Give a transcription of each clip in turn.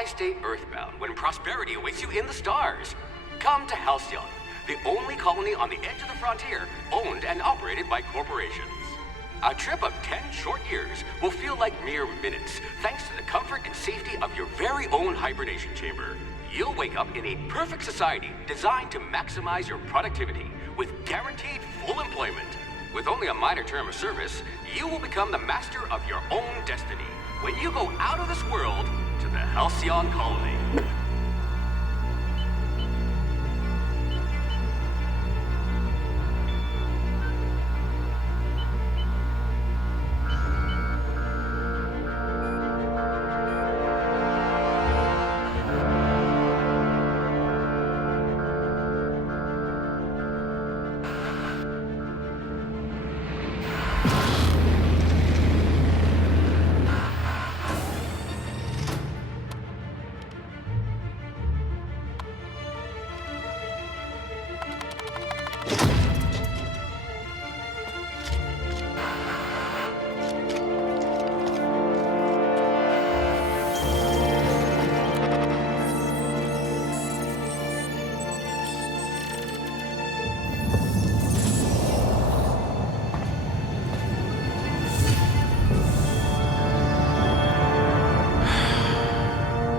Why stay earthbound when prosperity awaits you in the stars? Come to Halcyon, the only colony on the edge of the frontier, owned and operated by corporations. A trip of 10 short years will feel like mere minutes, thanks to the comfort and safety of your very own hibernation chamber. You'll wake up in a perfect society designed to maximize your productivity with guaranteed full employment. With only a minor term of service, you will become the master of your own destiny when you go out of this world to the Halcyon Colony.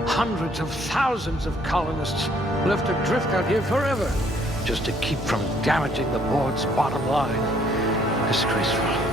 Hundreds of thousands of colonists left adrift out here forever, just to keep from damaging the board's bottom line. Disgraceful.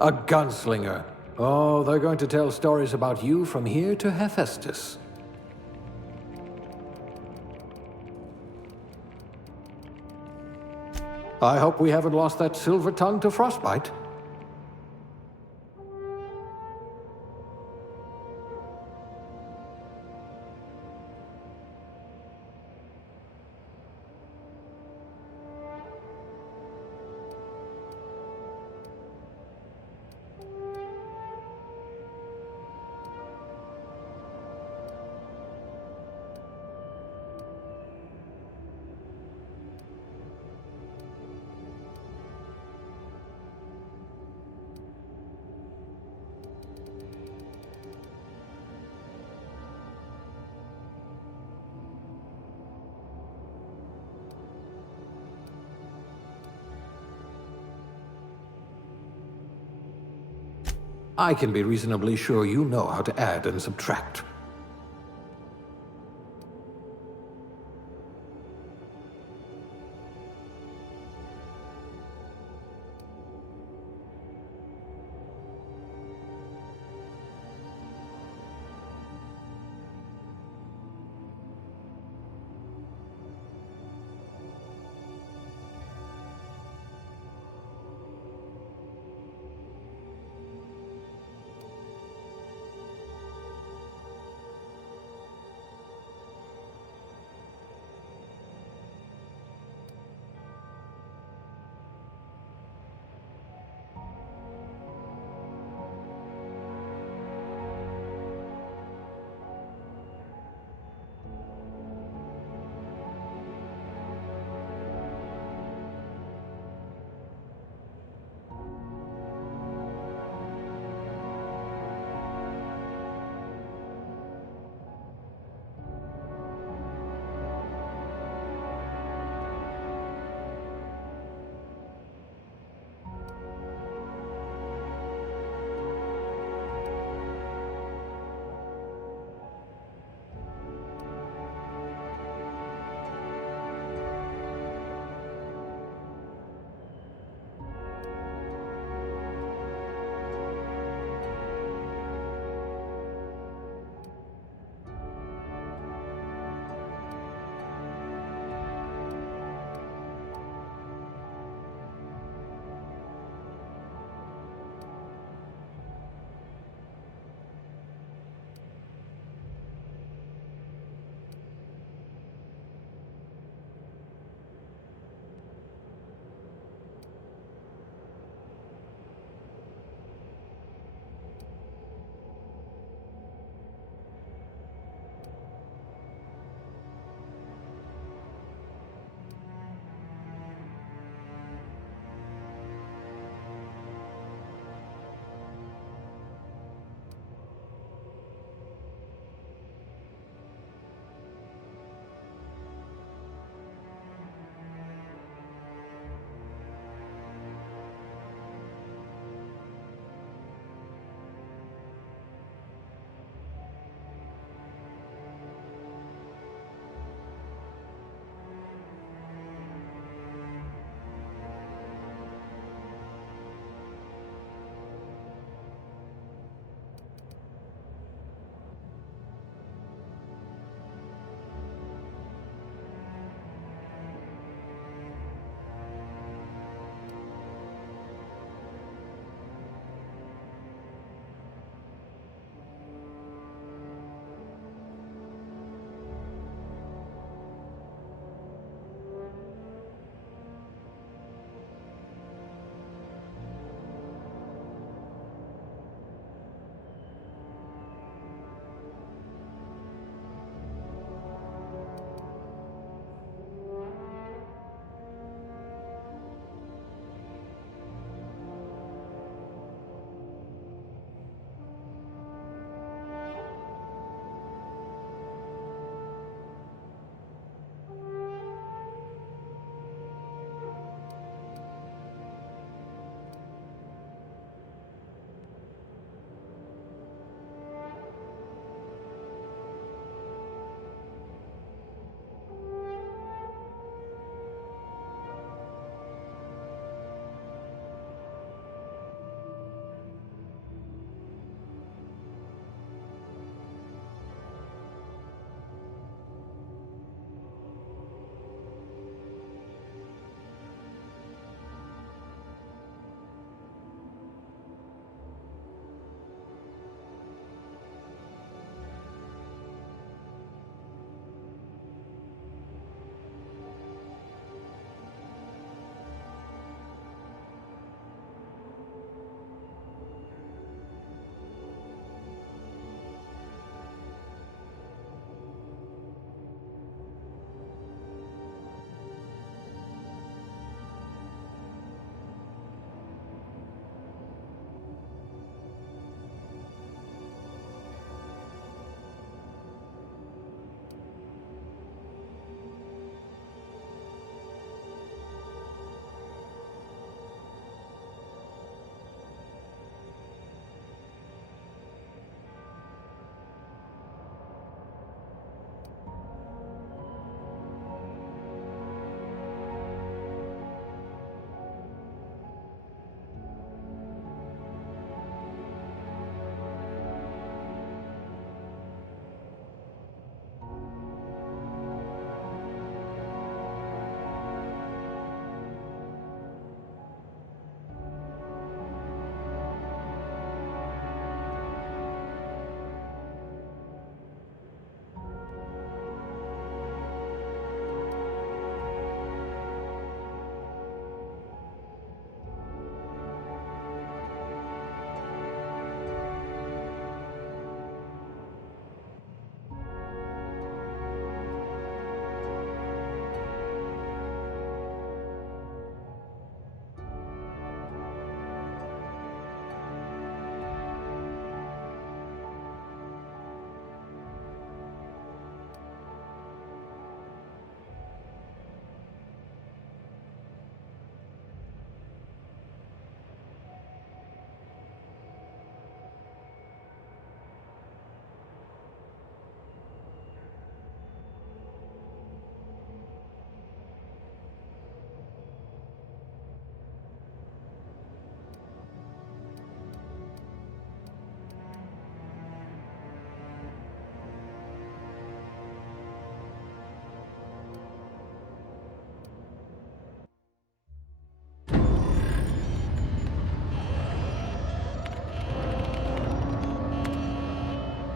A gunslinger. Oh, they're going to tell stories about you from here to Hephaestus. I hope we haven't lost that silver tongue to frostbite. I can be reasonably sure you know how to add and subtract.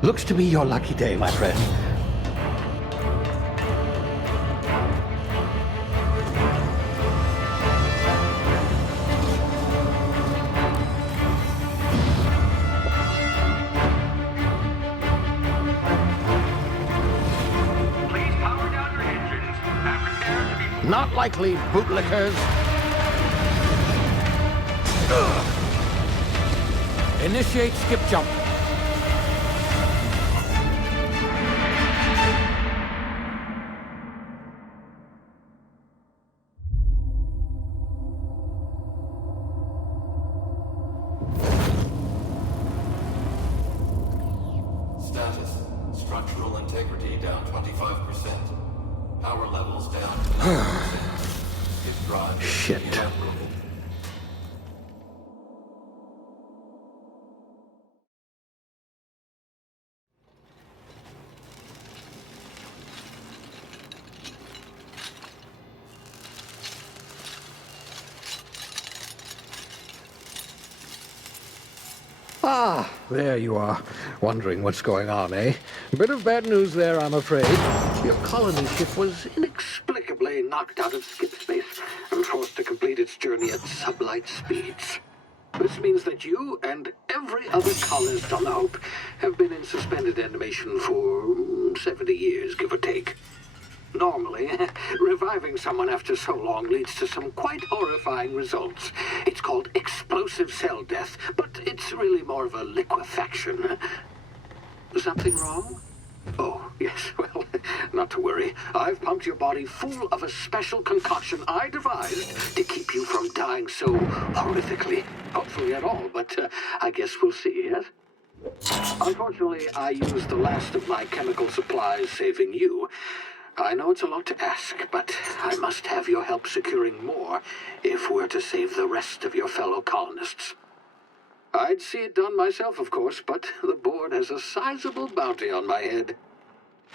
Looks to be your lucky day, my friend. Please power down your engines and prepare to be... Not likely, bootlickers. Initiate skip jump. Status. Structural integrity down 25%. Power levels down to 90%. Its drive is Shit. inoperable. Ah, there you are. Wondering what's going on, eh? Bit of bad news there, I'm afraid. Your colony ship was inexplicably knocked out of skip space and forced to complete its journey at sublight speeds. This means that you and every other colonist on the Hope have been in suspended animation for 70 years, give or take. Normally, reviving someone after so long leads to some quite horrifying results. It's called explosive cell death, but it's really more of a liquefaction. Something wrong? Oh, yes, well, not to worry. I've pumped your body full of a special concoction I devised to keep you from dying so horrifically. Hopefully at all, but I guess we'll see, yes? Unfortunately, I used the last of my chemical supplies saving you. I know it's a lot to ask, but I must have your help securing more if we're to save the rest of your fellow colonists. I'd see it done myself, of course, but the board has a sizable bounty on my head.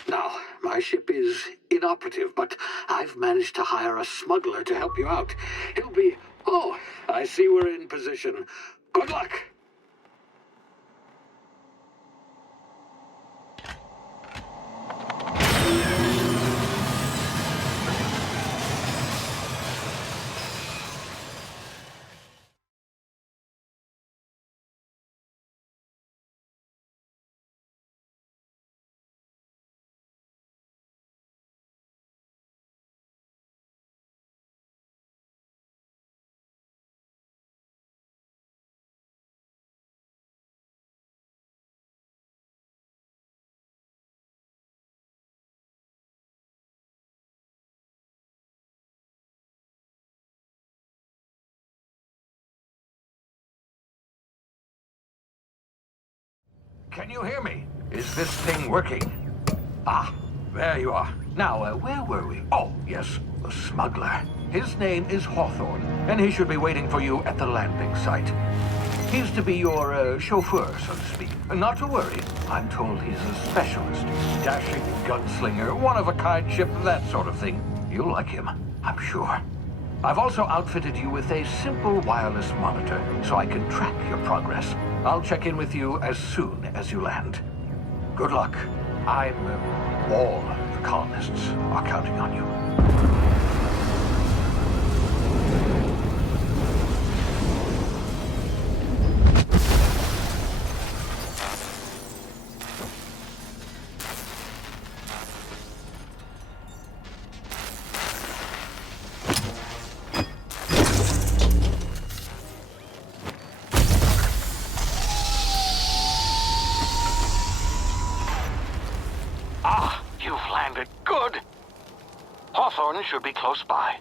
Now, my ship is inoperative, but I've managed to hire a smuggler to help you out. He'll be... Oh, I see we're in position. Good luck! Can you hear me? Is this thing working? Ah, there you are. Now, where were we? Oh, yes, the smuggler. His name is Hawthorne, and he should be waiting for you at the landing site. He's to be your chauffeur, so to speak. Not to worry. I'm told he's a specialist. Dashing gunslinger, one-of-a-kind ship, that sort of thing. You'll like him, I'm sure. I've also outfitted you with a simple wireless monitor, so I can track your progress. I'll check in with you as soon as you land. Good luck. All the colonists are counting on you. Hawthorne should be close by.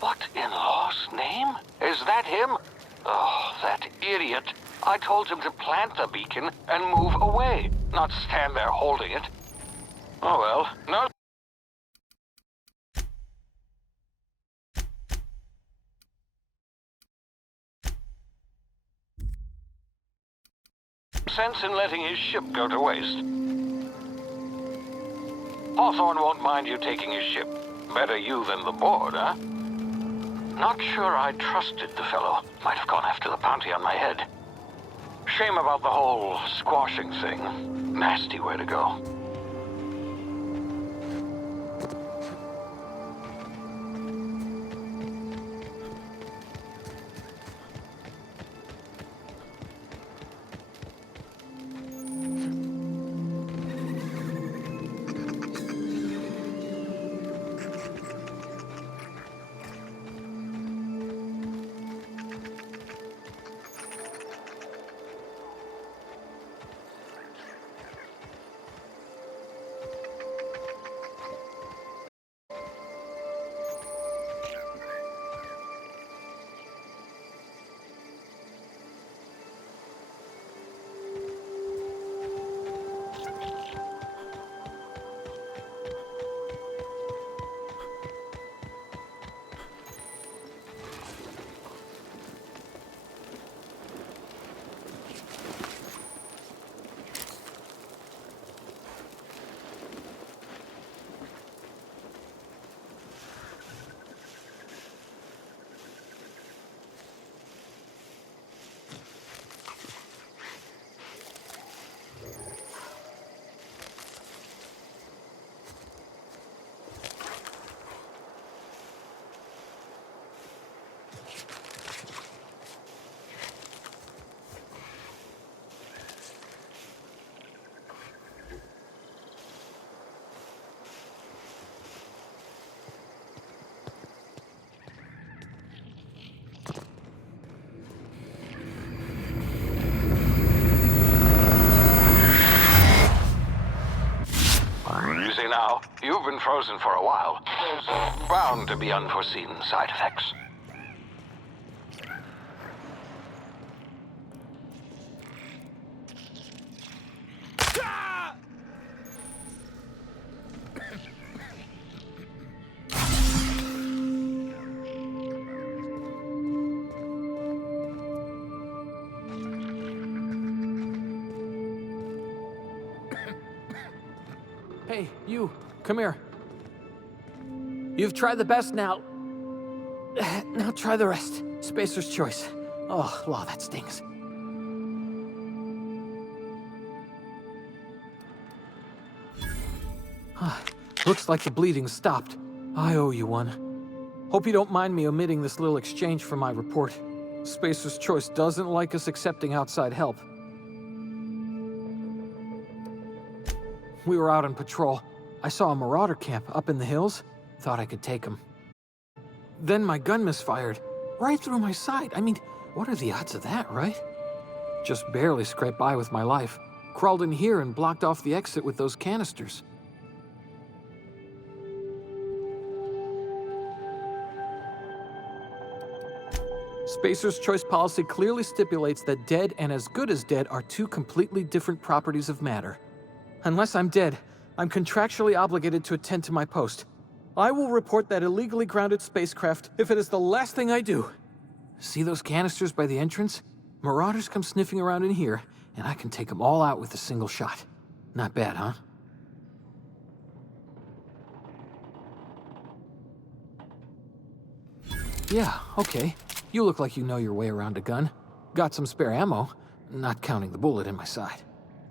What in law's name? Is that him? Oh, that idiot. I told him to plant the beacon and move away, not stand there holding it. Oh well, no sense in letting his ship go to waste. Hawthorne won't mind you taking his ship. Better you than the board, huh? Not sure I trusted the fellow. Might have gone after the bounty on my head. Shame about the whole squashing thing. nasty way to go. Now, you've been frozen for a while. There's bound to be unforeseen side effects. Hey, you, come here. You've tried the best now. Now try the rest. Spacer's choice. Oh, law, that stings. Looks like the bleeding stopped. I owe you one. Hope you don't mind me omitting this little exchange from my report. Spacer's choice doesn't like us accepting outside help. We were out on patrol. I saw a marauder camp up in the hills. Thought I could take him. Then my gun misfired. Right through my side. I mean, what are the odds of that, right? Just barely scraped by with my life. Crawled in here and blocked off the exit with those canisters. Spacer's choice policy clearly stipulates that dead and as good as dead are two completely different properties of matter. Unless I'm dead, I'm contractually obligated to attend to my post. I will report that illegally grounded spacecraft if it is the last thing I do. See those canisters by the entrance? Marauders come sniffing around in here, and I can take them all out with a single shot. Not bad, huh? Yeah, okay. You look like you know your way around a gun. Got some spare ammo, not counting the bullet in my side.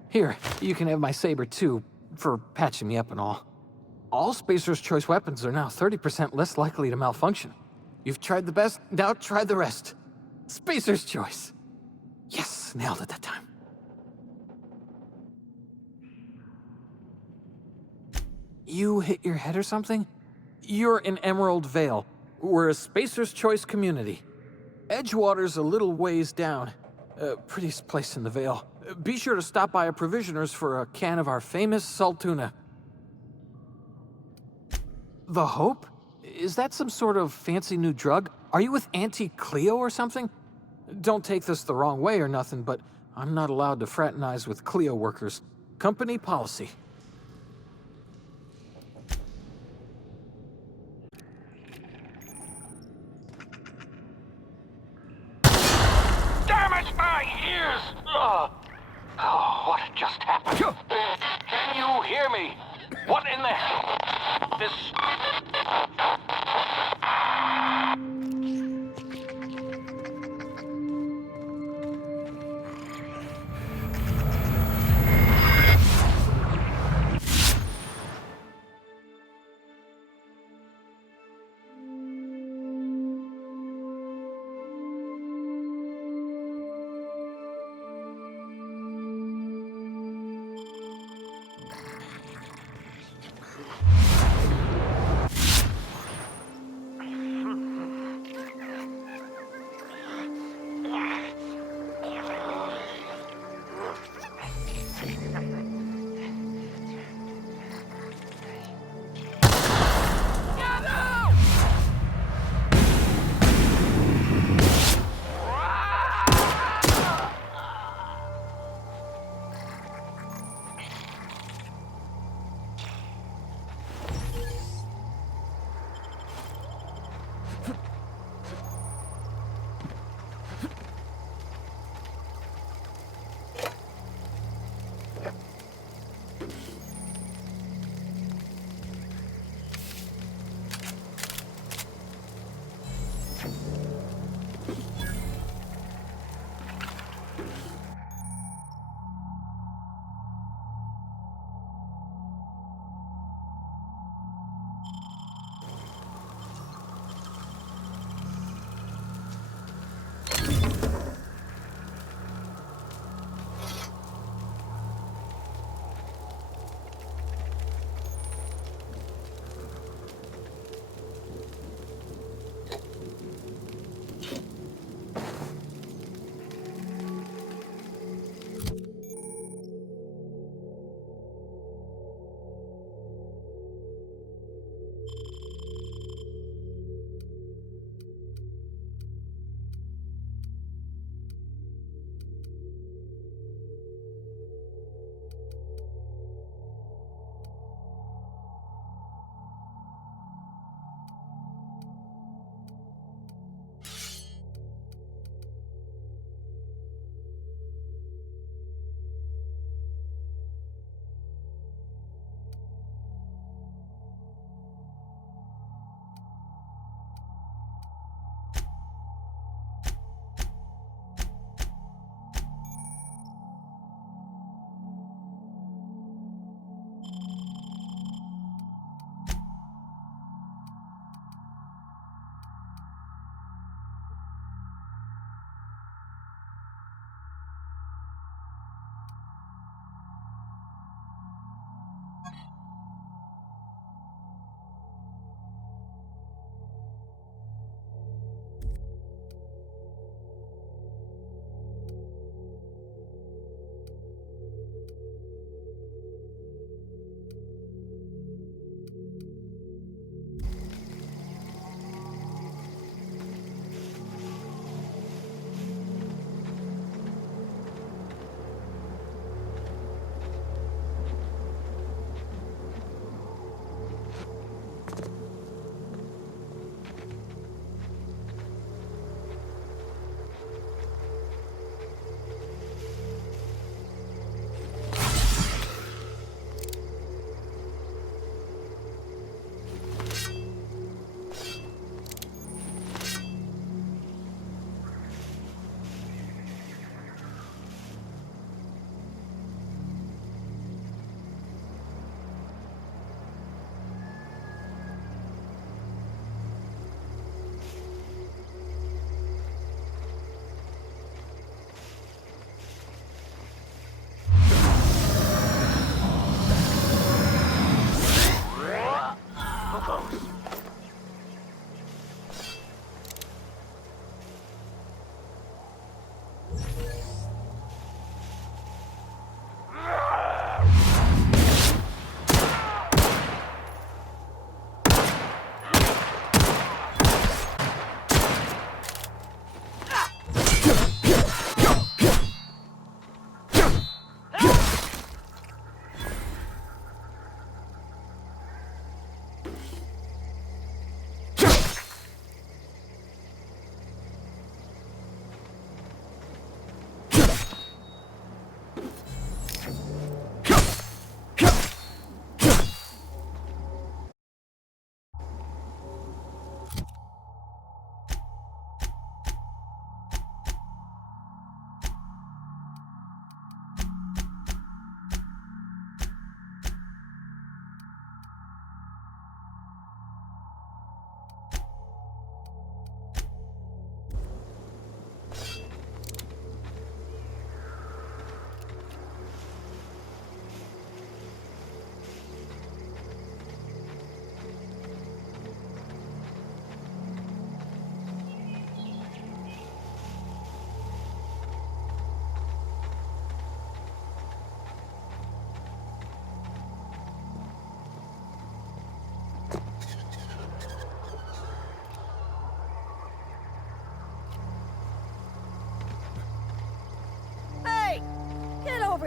Here, you can have my saber too, for patching me up and all. All Spacer's choice weapons are now 30% less likely to malfunction. You've tried the best, now try the rest. Spacer's choice. Yes, nailed it that time. You hit your head or something? You're in Emerald Vale. We're a Spacer's choice community. Edgewater's a little ways down. Prettiest place in the Vale. Be sure to stop by a provisioner's for a can of our famous salt tuna. The Hope? Is that some sort of fancy new drug? Are you with Auntie Cleo or something? Don't take this the wrong way or nothing, but I'm not allowed to fraternize with Cleo workers. Company policy. Damn it, my ears! Oh, what just happened? Can you hear me? What in the hell? This...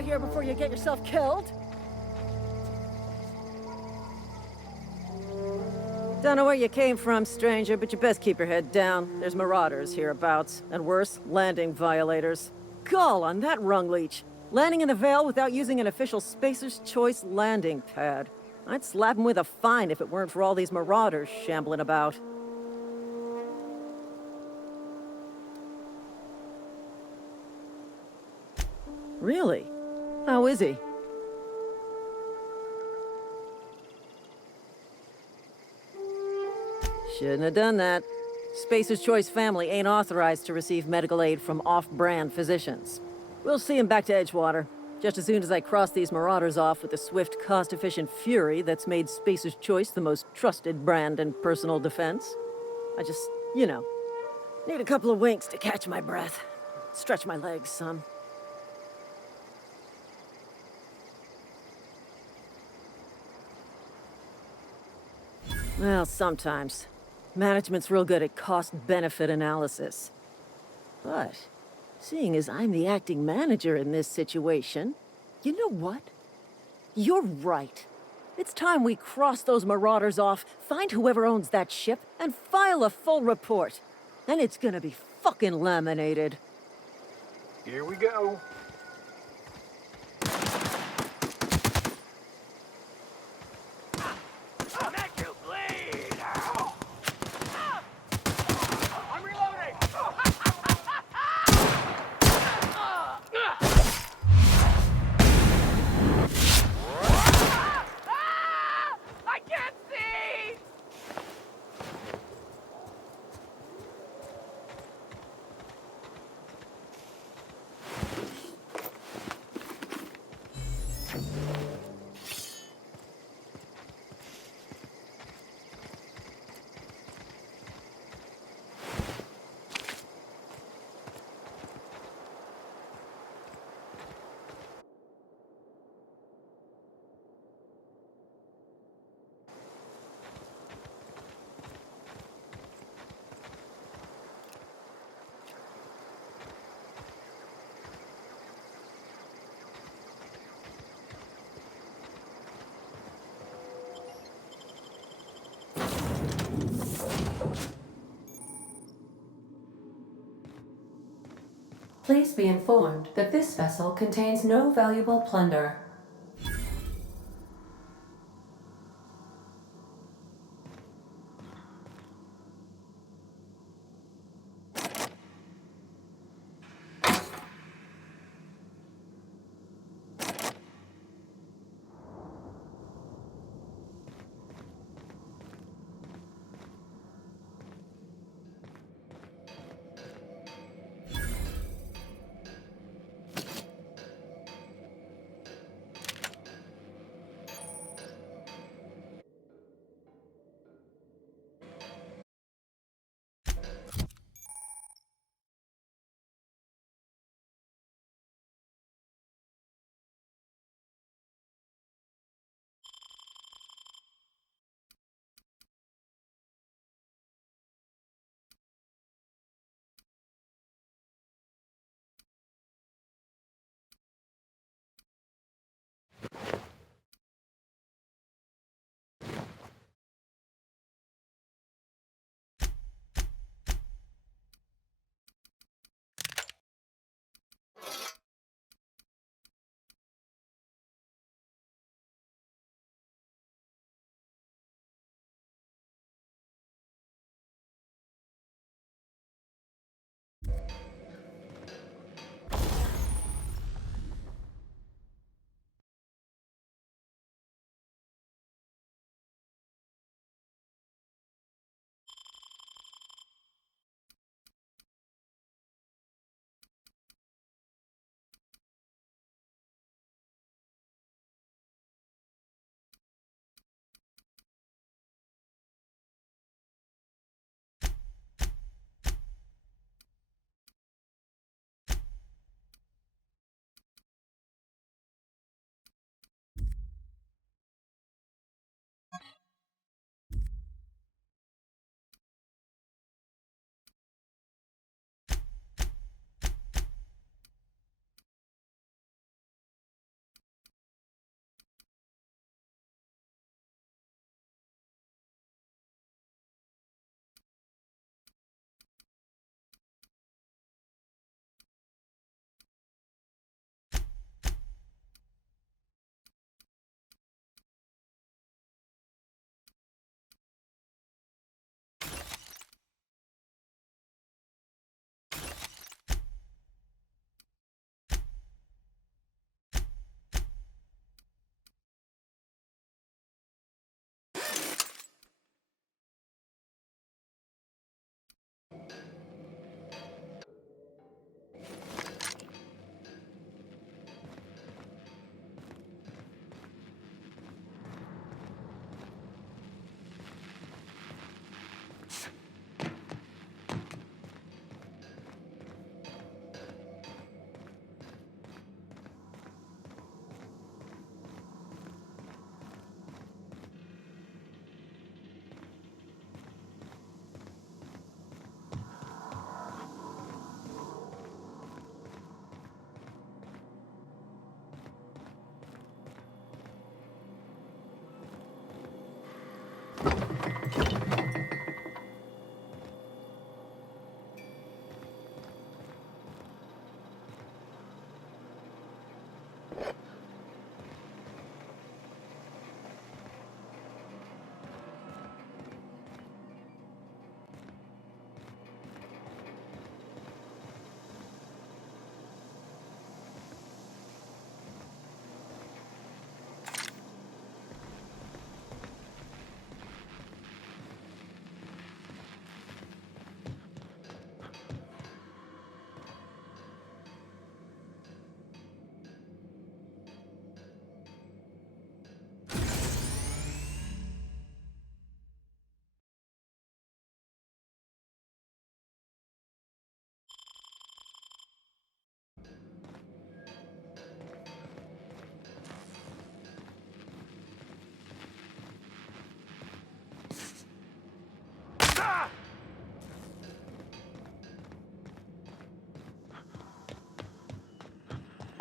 over here before you get yourself killed. Don't know where you came from, stranger, but you best keep your head down. There's marauders hereabouts, and worse, landing violators. Gall on that rung leech. Landing in the Vale without using an official Spacer's Choice landing pad. I'd slap him with a fine if it weren't for all these marauders shambling about. Really? How is he? Shouldn't have done that. Spacer's Choice family ain't authorized to receive medical aid from off-brand physicians. We'll see him back to Edgewater, just as soon as I cross these marauders off with the swift, cost-efficient fury that's made Spacer's Choice the most trusted brand in personal defense. I just, need a couple of winks to catch my breath. Stretch my legs some. Well, sometimes. Management's real good at cost-benefit analysis. But, seeing as I'm the acting manager in this situation, you know what? You're right. It's time we cross those marauders off, find whoever owns that ship, and file a full report. And it's gonna be fucking laminated. Here we go. I'll make you bleed! I'm reloading! I can't see! Please be informed that this vessel contains no valuable plunder.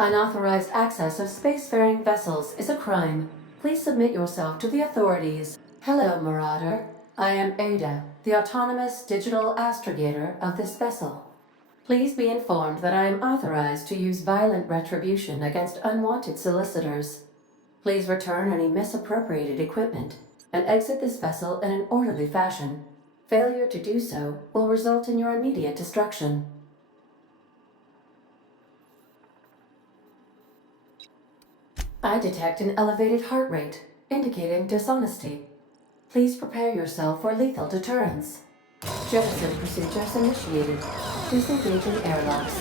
Unauthorized access of spacefaring vessels is a crime. Please submit yourself to the authorities. Hello, Marauder. I am Ada, the autonomous digital astrogator of this vessel. Please be informed that I am authorized to use violent retribution against unwanted solicitors. Please return any misappropriated equipment and exit this vessel in an orderly fashion. Failure to do so will result in your immediate destruction. I detect an elevated heart rate, indicating dishonesty. Please prepare yourself for lethal deterrence. Jettison procedures initiated. Disengaging airlocks.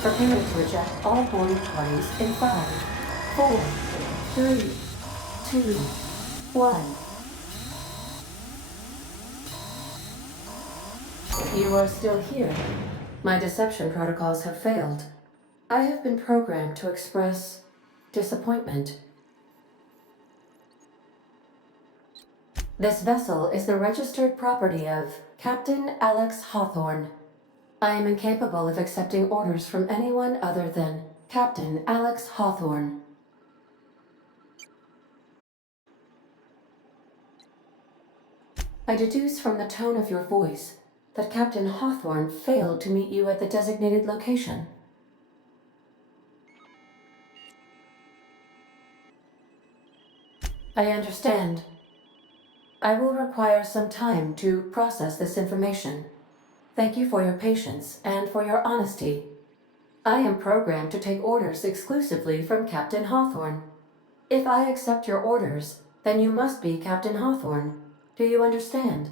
Preparing to eject all boarding parties in 5, 4, 3, 2, 1. You are still here. My deception protocols have failed. I have been programmed to express disappointment. This vessel is the registered property of Captain Alex Hawthorne. I am incapable of accepting orders from anyone other than Captain Alex Hawthorne. I deduce from the tone of your voice that Captain Hawthorne failed to meet you at the designated location. I understand. I will require some time to process this information. Thank you for your patience and for your honesty. I am programmed to take orders exclusively from Captain Hawthorne. If I accept your orders, then you must be Captain Hawthorne. Do you understand?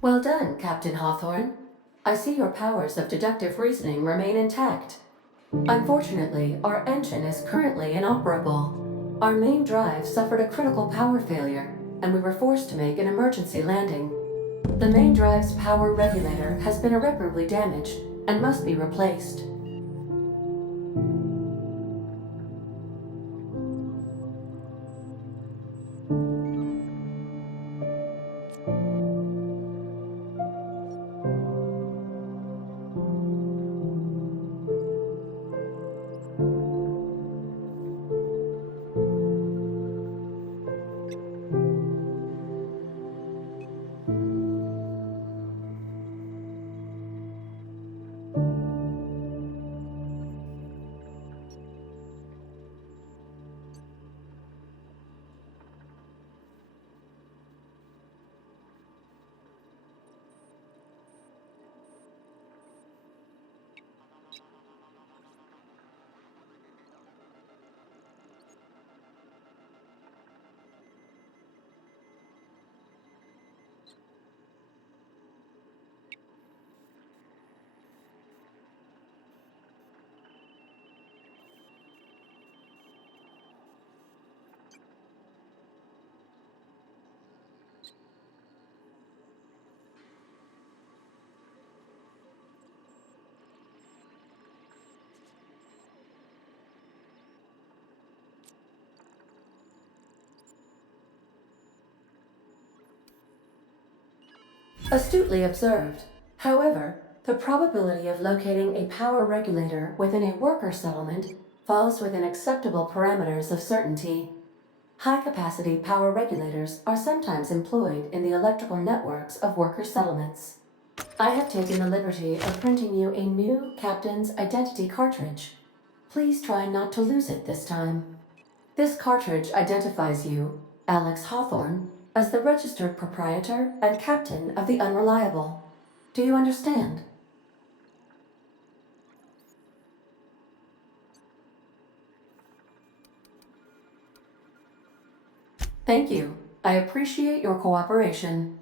Well done, Captain Hawthorne. I see your powers of deductive reasoning remain intact. Unfortunately, our engine is currently inoperable. Our main drive suffered a critical power failure, and we were forced to make an emergency landing. The main drive's power regulator has been irreparably damaged and must be replaced. Astutely observed. However, the probability of locating a power regulator within a worker settlement falls within acceptable parameters of certainty. High-capacity power regulators are sometimes employed in the electrical networks of worker settlements. I have taken the liberty of printing you a new Captain's Identity cartridge. Please try not to lose it this time. This cartridge identifies you, Alex Hawthorne, as the registered proprietor and captain of the Unreliable. Do you understand? Thank you. I appreciate your cooperation.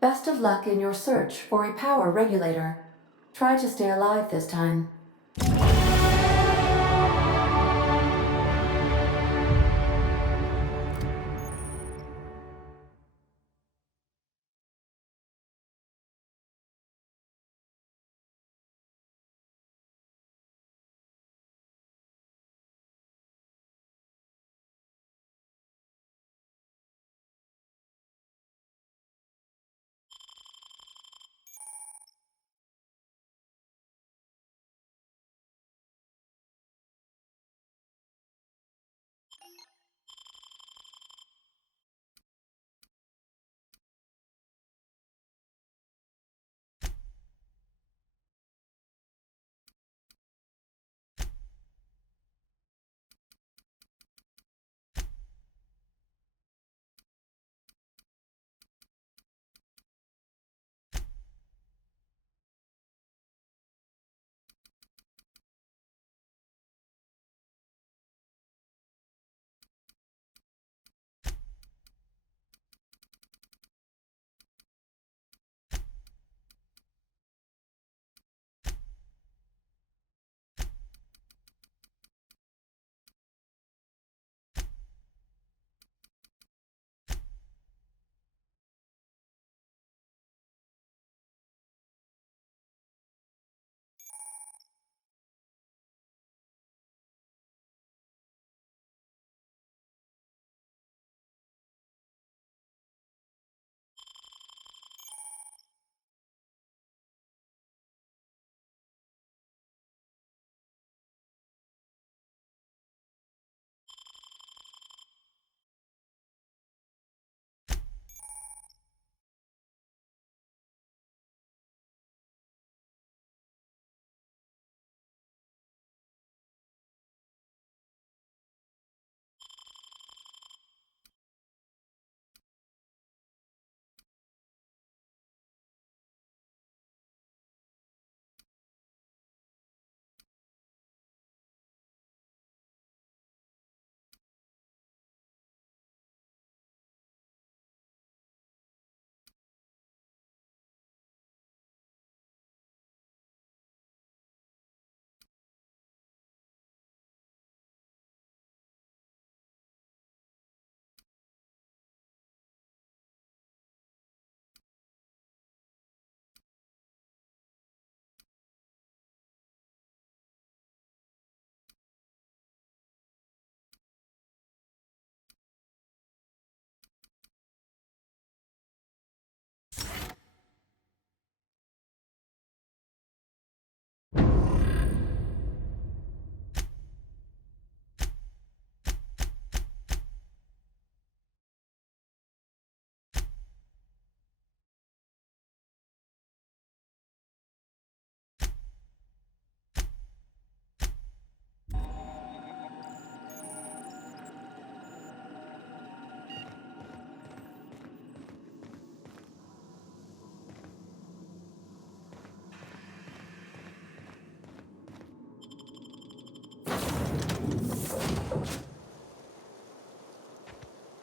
Best of luck in your search for a power regulator. Try to stay alive this time.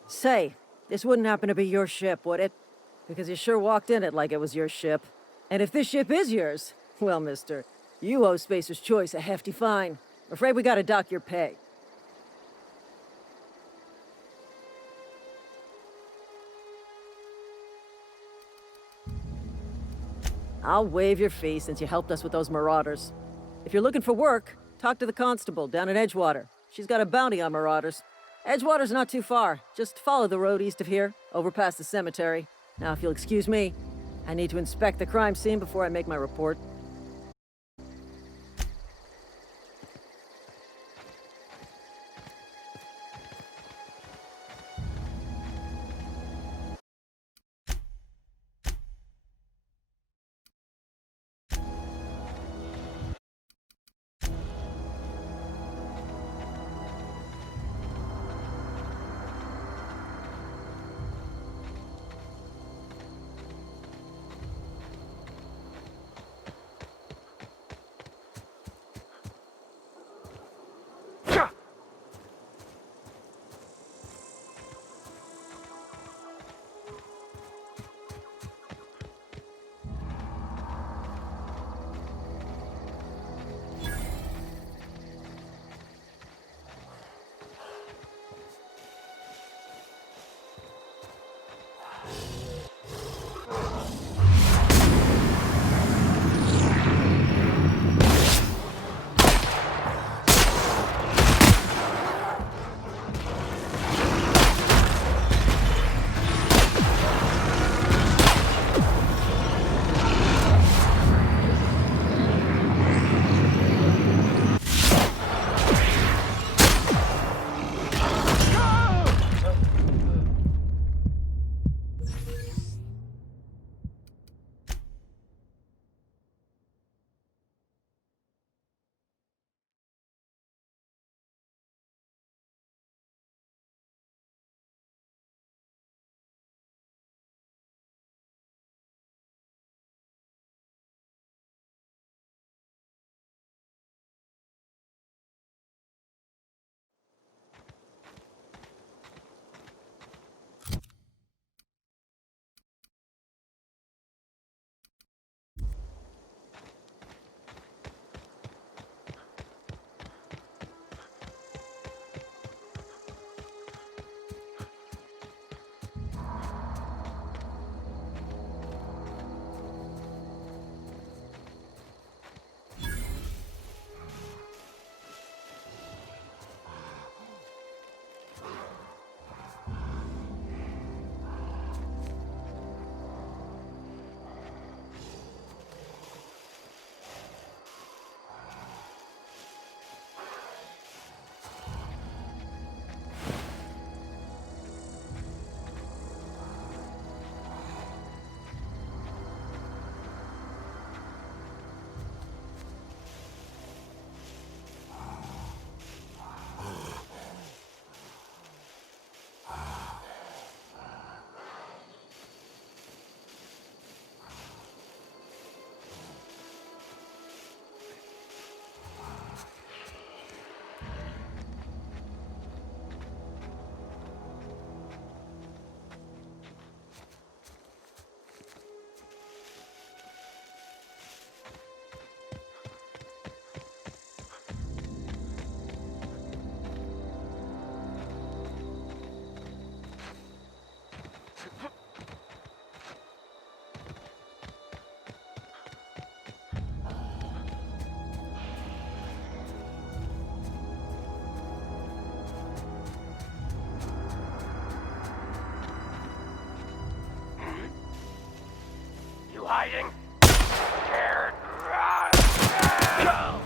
Say, this wouldn't happen to be your ship, would it? Because you sure walked in it like it was your ship. And if this ship is yours, well, mister, you owe Spacer's Choice a hefty fine. Afraid we gotta dock your pay. I'll waive your fee since you helped us with those marauders. If you're looking for work, talk to the constable down at Edgewater. She's got a bounty on marauders. Edgewater's not too far. Just follow the road east of here, over past the cemetery. Now, if you'll excuse me, I need to inspect the crime scene before I make my report. hiding? Scared? Go!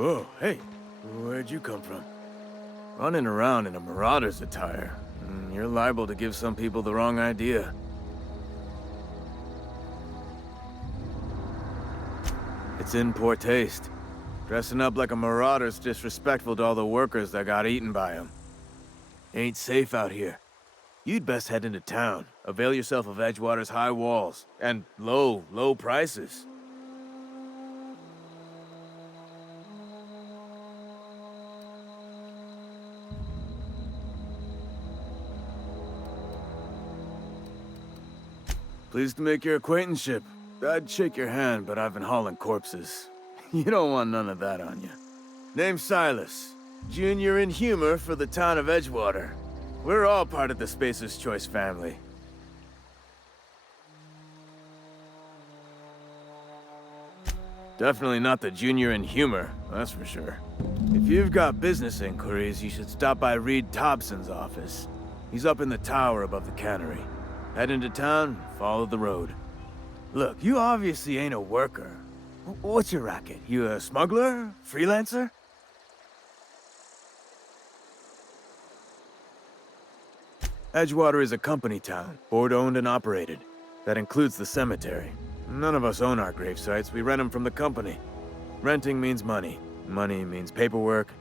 Whoa, hey, where'd you come from? Running around in a Marauder's attire. You're liable to give some people the wrong idea. It's in poor taste. Dressing up like a Marauder's disrespectful to all the workers that got eaten by them. Ain't safe out here. You'd best head into town. Avail yourself of Edgewater's high walls. And low prices. Pleased to make your acquaintanceship. I'd shake your hand, but I've been hauling corpses. You don't want none of that on you. Name's Silas. Junior in humor for the town of Edgewater. We're all part of the Spacer's Choice family. Definitely not the junior in humor, that's for sure. If you've got business inquiries, you should stop by Reed Thompson's office. He's up in the tower above the cannery. Head into town, follow the road. Look, you obviously ain't a worker. What's your racket? You a smuggler? Freelancer? Edgewater is a company town, board-owned and operated. That includes the cemetery. None of us own our grave sites, we rent them from the company. Renting means money. Money means paperwork.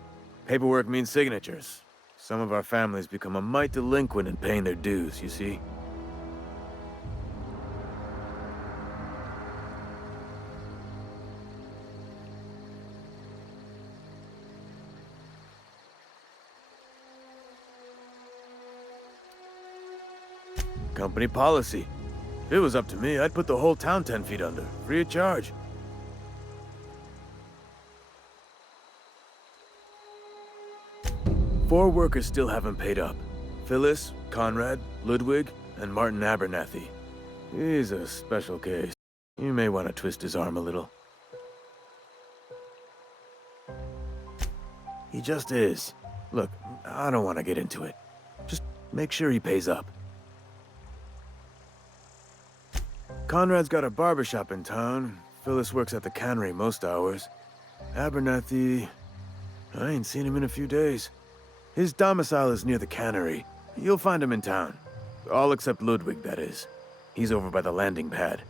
Paperwork means signatures. Some of our families become a mite delinquent in paying their dues, you see? Company policy. If it was up to me, I'd put the whole town 10 feet under, free of charge. Four workers still haven't paid up. Phyllis, Conrad, Ludwig, and Martin Abernathy. He's a special case. You may want to twist his arm a little. He just is. Look, I don't want to get into it. Just make sure he pays up. Conrad's got a barbershop in town. Phyllis works at the cannery most hours. Abernathy... I ain't seen him in a few days. His domicile is near the cannery. You'll find him in town. All except Ludwig, that is. He's over by the landing pad.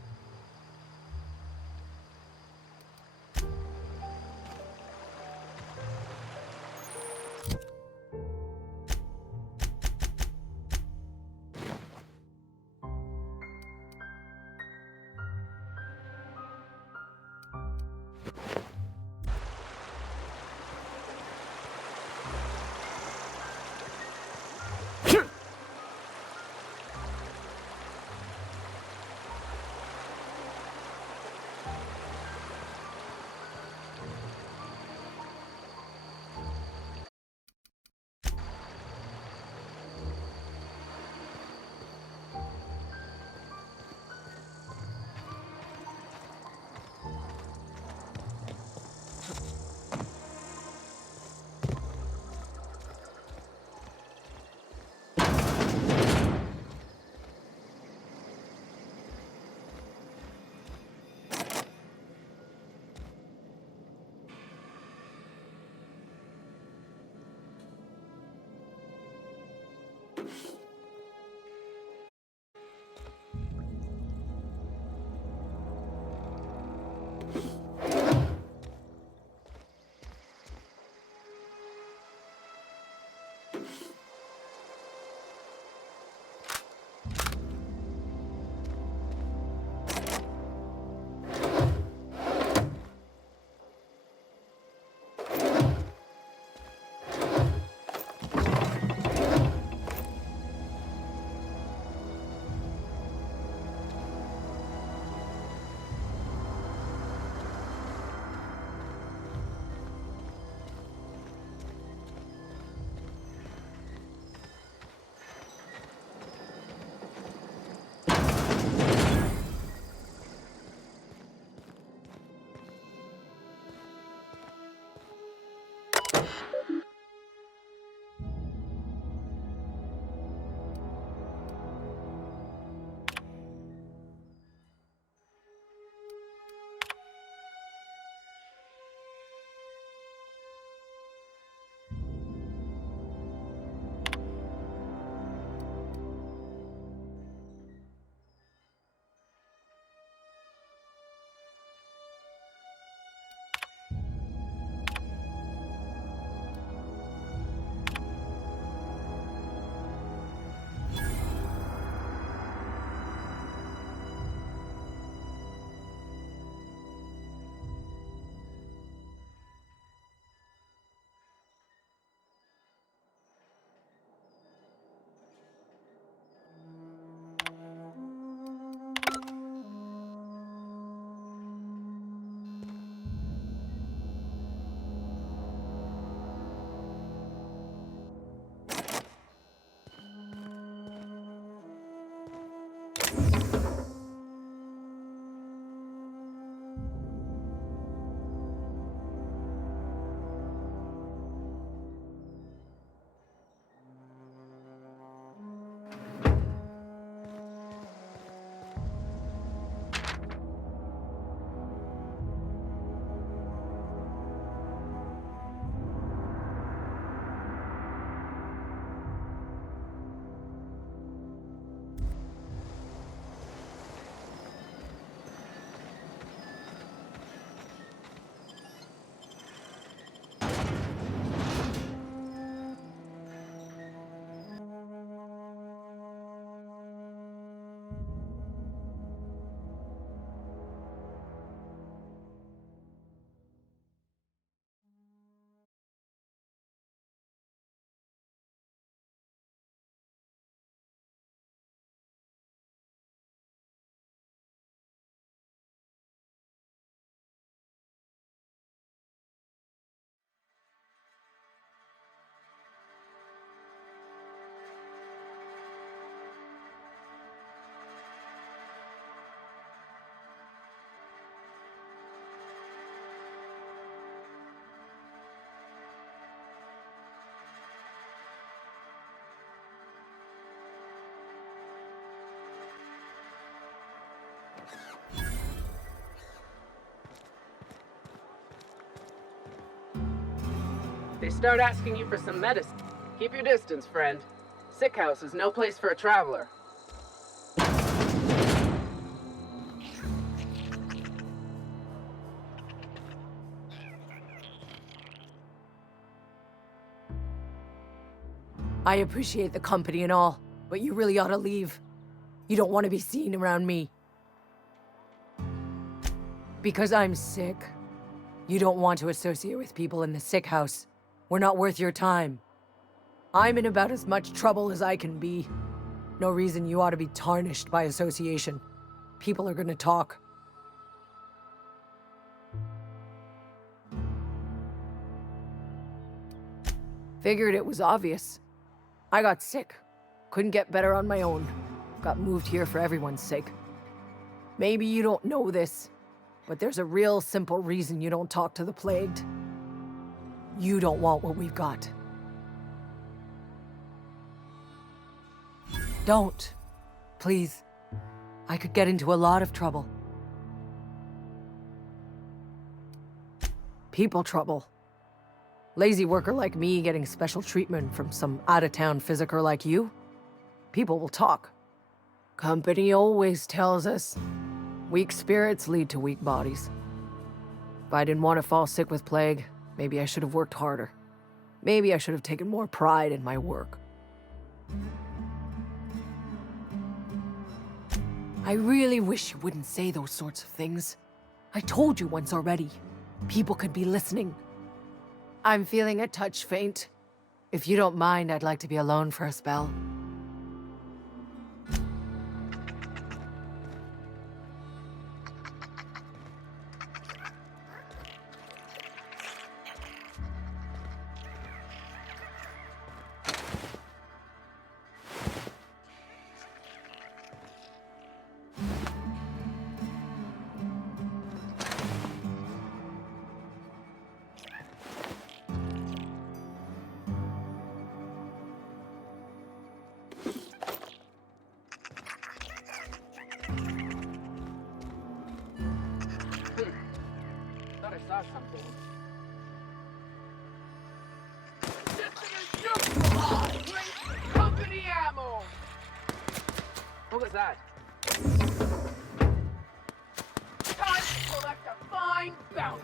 they start asking you for some medicine. Keep your distance, friend. Sick house is no place for a traveler. I appreciate the company and all, but you really ought to leave. You don't want to be seen around me. Because I'm sick. You don't want to associate with people in the sick house. We're not worth your time. I'm in about as much trouble as I can be. No reason you ought to be tarnished by association. People are gonna talk. Figured it was obvious. I got sick. Couldn't get better on my own. Got moved here for everyone's sake. Maybe you don't know this, but there's a real simple reason you don't talk to the plagued. You don't want what we've got. Don't. Please. I could get into a lot of trouble. People trouble. Lazy worker like me getting special treatment from some out-of-town physiker like you? People will talk. Company always tells us, weak spirits lead to weak bodies. If I didn't want to fall sick with plague, maybe I should have worked harder. Maybe I should have taken more pride in my work. I really wish you wouldn't say those sorts of things. I told you once already. People could be listening. I'm feeling a touch faint. If you don't mind, I'd like to be alone for a spell. Thought I saw something. Company ammo! What was that? Time to collect a fine bounty!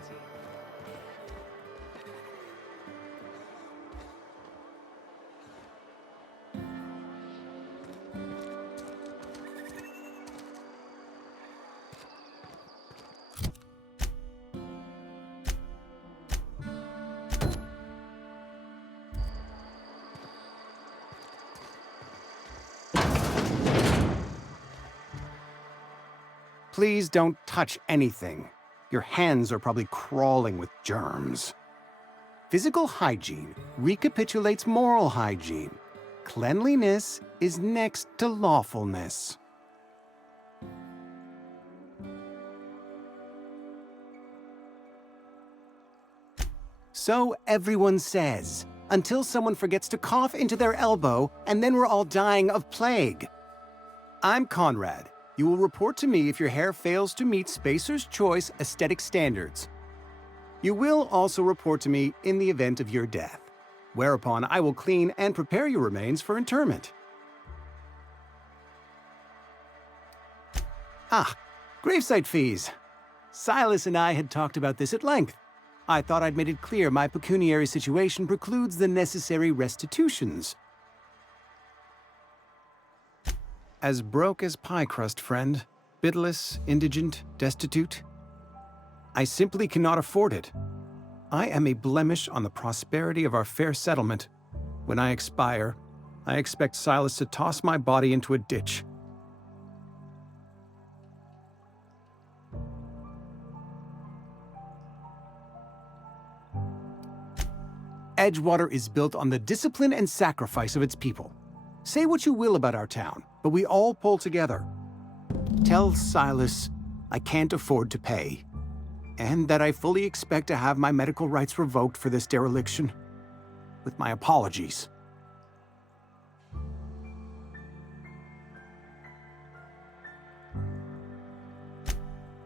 Please don't touch anything. Your hands are probably crawling with germs. Physical hygiene recapitulates moral hygiene. Cleanliness is next to lawfulness. So everyone says, until someone forgets to cough into their elbow, and then we're all dying of plague. I'm Conrad. You will report to me if your hair fails to meet Spacer's Choice aesthetic standards. You will also report to me in the event of your death, whereupon I will clean and prepare your remains for interment. Gravesite fees. Silas and I had talked about this at length. I thought I'd made it clear my pecuniary situation precludes the necessary restitutions. As broke as pie crust, friend. Bidless, indigent, destitute. I simply cannot afford it. I am a blemish on the prosperity of our fair settlement. When I expire, I expect Silas to toss my body into a ditch. Edgewater is built on the discipline and sacrifice of its people. Say what you will about our town, but we all pull together. Tell Silas I can't afford to pay, and that I fully expect to have my medical rights revoked for this dereliction. With my apologies.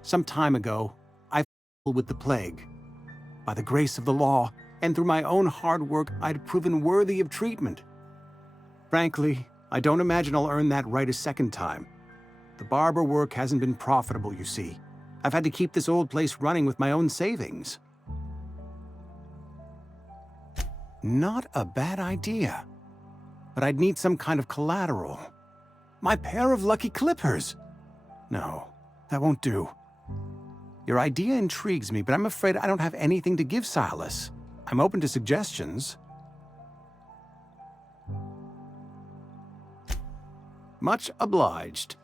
Some time ago, I fell with the plague. By the grace of the law, and through my own hard work, I'd proven worthy of treatment. Frankly, I don't imagine I'll earn that right a second time. The barber work hasn't been profitable, you see. I've had to keep this old place running with my own savings. Not a bad idea. But I'd need some kind of collateral. My pair of lucky clippers! No, that won't do. Your idea intrigues me, but I'm afraid I don't have anything to give Silas. I'm open to suggestions. Much obliged.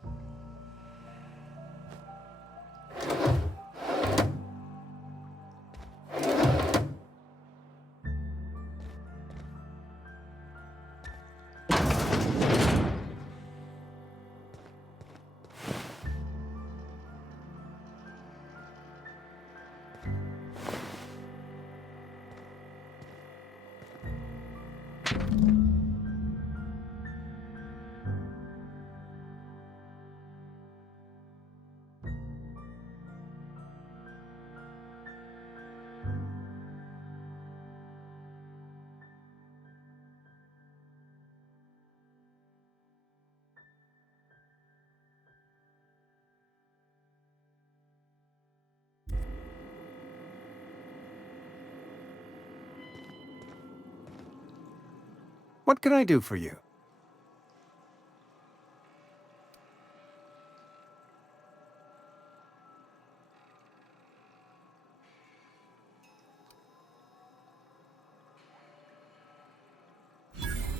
What can I do for you?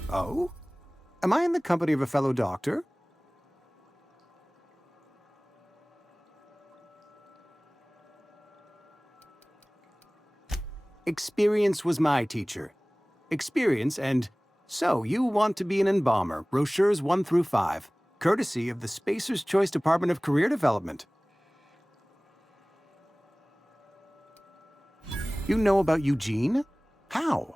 Oh? Am I in the company of a fellow doctor? Experience was my teacher. Experience and... So, you want to be an embalmer, brochures 1 through 5, courtesy of the Spacer's Choice Department of Career Development. You know about Eugene? How?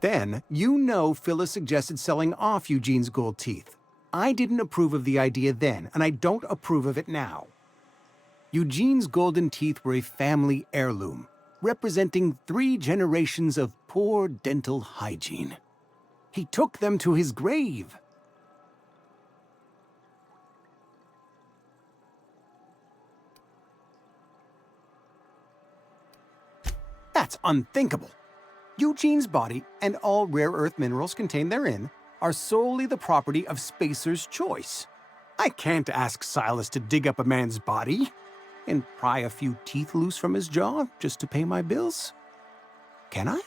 Then, you know Phyllis suggested selling off Eugene's gold teeth. I didn't approve of the idea then, and I don't approve of it now. Eugene's golden teeth were a family heirloom, representing 3 generations of poor dental hygiene. He took them to his grave. That's unthinkable. Eugene's body and all rare earth minerals contained therein are solely the property of Spacer's Choice. I can't ask Silas to dig up a man's body and pry a few teeth loose from his jaw just to pay my bills. Can I?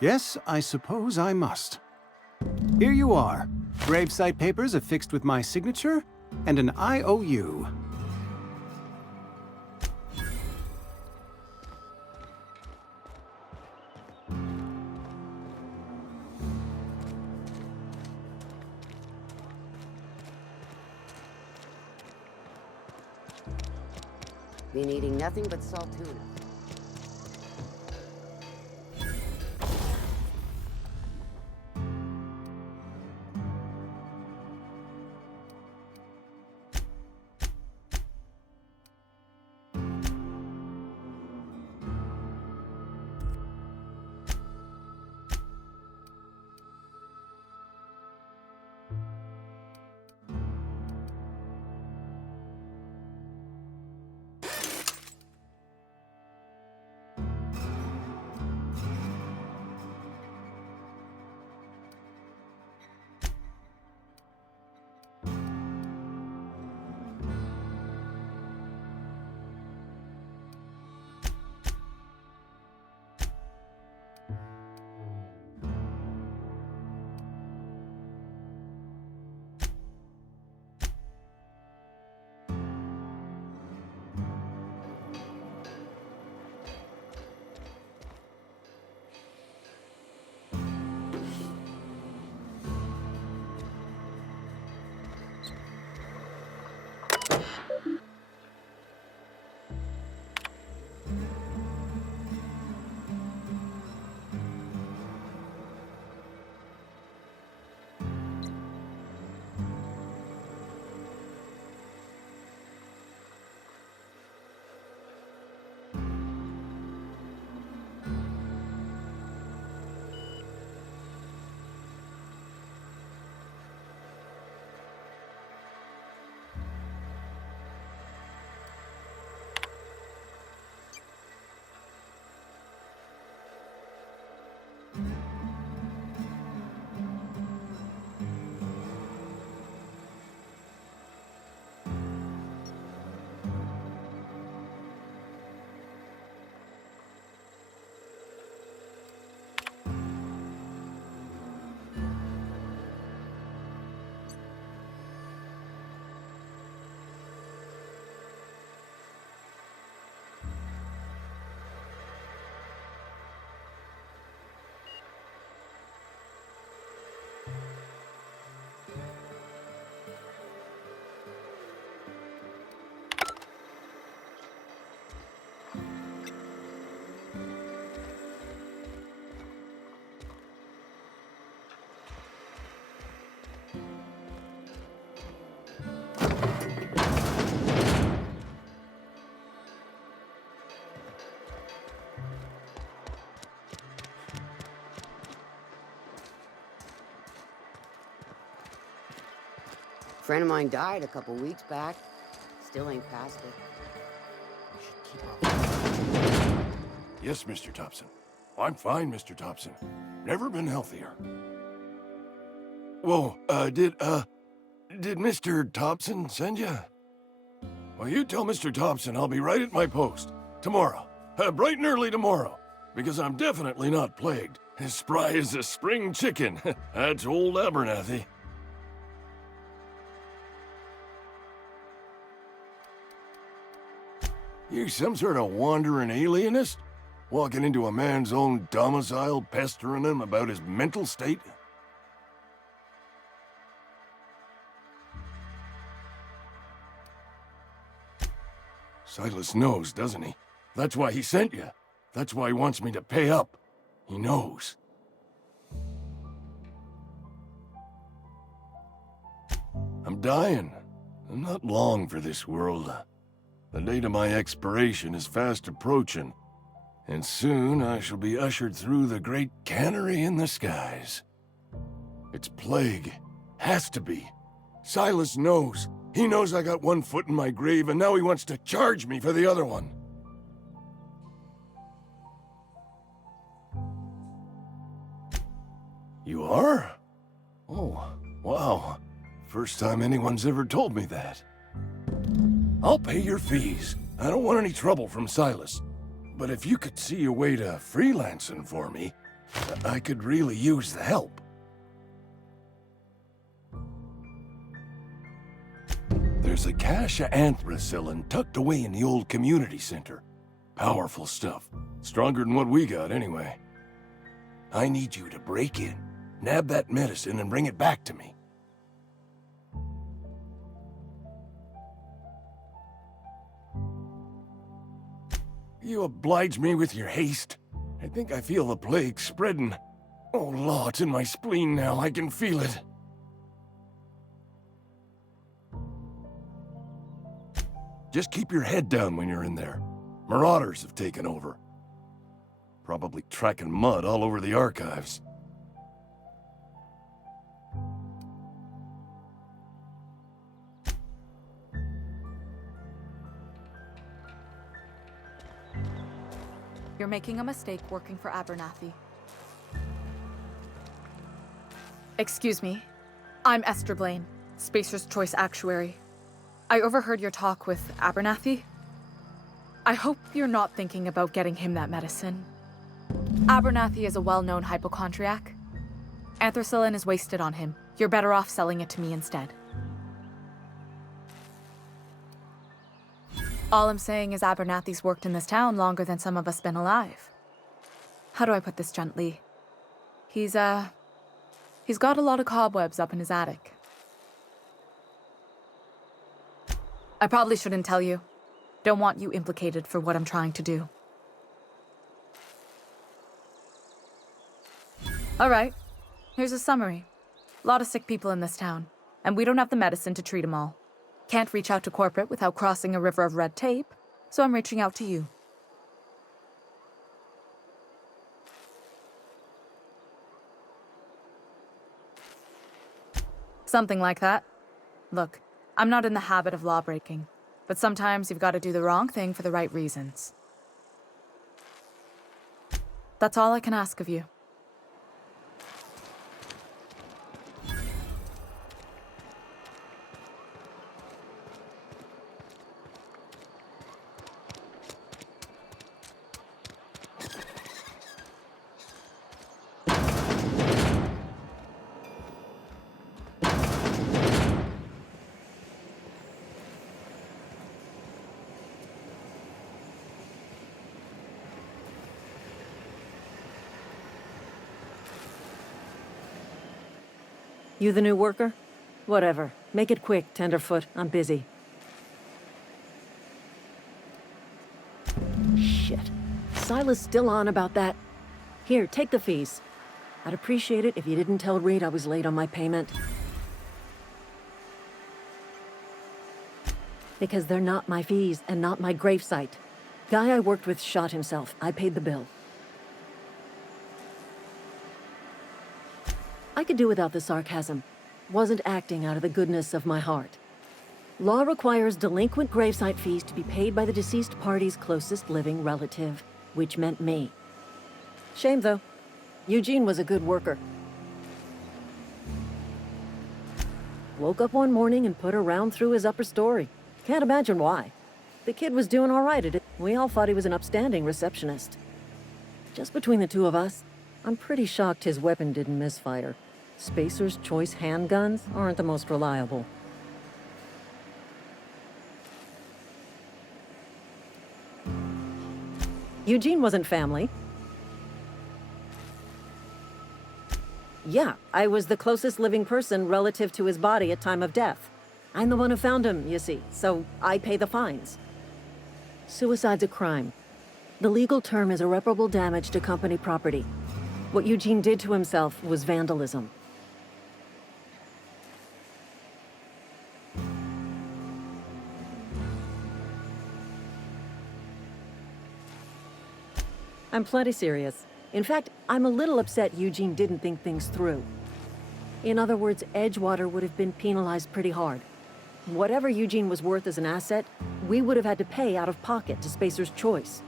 Yes, I suppose I must. Here you are. Gravesite papers affixed with my signature and an IOU. Been eating nothing but salt tuna. friend of mine died a couple weeks back. Still ain't past it. We should keep up. Yes, Mr. Thompson. I'm fine, Mr. Thompson. Never been healthier. Whoa, did Mr. Thompson send you? Well, you tell Mr. Thompson I'll be right at my post. Tomorrow. Bright and early tomorrow. Because I'm definitely not plagued. As spry as a spring chicken. That's old Abernathy. You some sort of wandering alienist? Walking into a man's own domicile, pestering him about his mental state? Silas knows, doesn't he? That's why he sent you. That's why he wants me to pay up. He knows. I'm dying. I'm not long for this world. The date of my expiration is fast approaching, and soon I shall be ushered through the great cannery in the skies. It's plague. Has to be. Silas knows. He knows I got one foot in my grave, and now he wants to charge me for the other one. You are? Oh, wow. First time anyone's ever told me that. I'll pay your fees. I don't want any trouble from Silas. But if you could see a way to freelancing for me, I could really use the help. There's a cache of anthracillin tucked away in the old community center. Powerful stuff. Stronger than what we got, anyway. I need you to break in, nab that medicine, and bring it back to me. You oblige me with your haste. I think I feel the plague spreading. Oh, Law, it's in my spleen now. I can feel it. Just keep your head down when you're in there. Marauders have taken over. Probably tracking mud all over the archives. You're making a mistake working for Abernathy. Excuse me. I'm Esther Blaine, Spacer's Choice Actuary. I overheard your talk with Abernathy. I hope you're not thinking about getting him that medicine. Abernathy is a well-known hypochondriac. Anthracillin is wasted on him. You're better off selling it to me instead. All I'm saying is Abernathy's worked in this town longer than some of us been alive. How do I put this gently? He's got a lot of cobwebs up in his attic. I probably shouldn't tell you. Don't want you implicated for what I'm trying to do. All right, here's a summary. A lot of sick people in this town, and we don't have the medicine to treat them all. Can't reach out to corporate without crossing a river of red tape, so I'm reaching out to you. Something like that. Look, I'm not in the habit of law-breaking, but sometimes you've got to do the wrong thing for the right reasons. That's all I can ask of you. You the new worker? Whatever. Make it quick, Tenderfoot. I'm busy. Shit. Silas still on about that. Here, take the fees. I'd appreciate it if you didn't tell Reed I was late on my payment. Because they're not my fees and not my gravesite. Guy I worked with shot himself. I paid the bill. I could do without the sarcasm. wasn't acting out of the goodness of my heart. Law requires delinquent gravesite fees to be paid by the deceased party's closest living relative, which meant me. Shame, though. Eugene was a good worker. Woke up one morning and put a round through his upper story. Can't imagine why. The kid was doing all right at it. We all thought he was an upstanding receptionist. Just between the two of us, I'm pretty shocked his weapon didn't misfire. Spacer's Choice handguns aren't the most reliable. Eugene wasn't family. Yeah, I was the closest living person relative to his body at time of death. I'm the one who found him, you see, so I pay the fines. Suicide's a crime. The legal term is irreparable damage to company property. What Eugene did to himself was vandalism. I'm plenty serious. In fact, I'm a little upset Eugene didn't think things through. In other words, Edgewater would have been penalized pretty hard. Whatever Eugene was worth as an asset, we would have had to pay out of pocket to Spacer's Choice.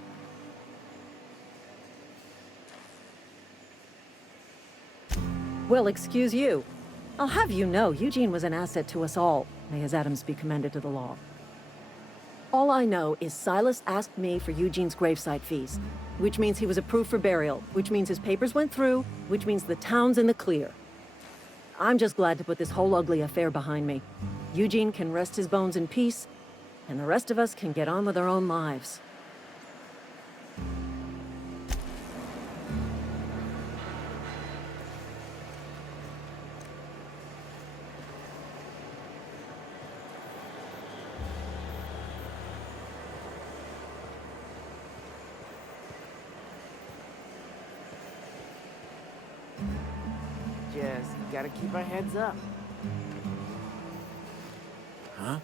Well, excuse you. I'll have you know, Eugene was an asset to us all. May his atoms be commended to the law. All I know is Silas asked me for Eugene's gravesite fees, which means he was approved for burial, which means his papers went through, which means the town's in the clear. I'm just glad to put this whole ugly affair behind me. Eugene can rest his bones in peace, and the rest of us can get on with our own lives. Just gotta keep our heads up. Huh?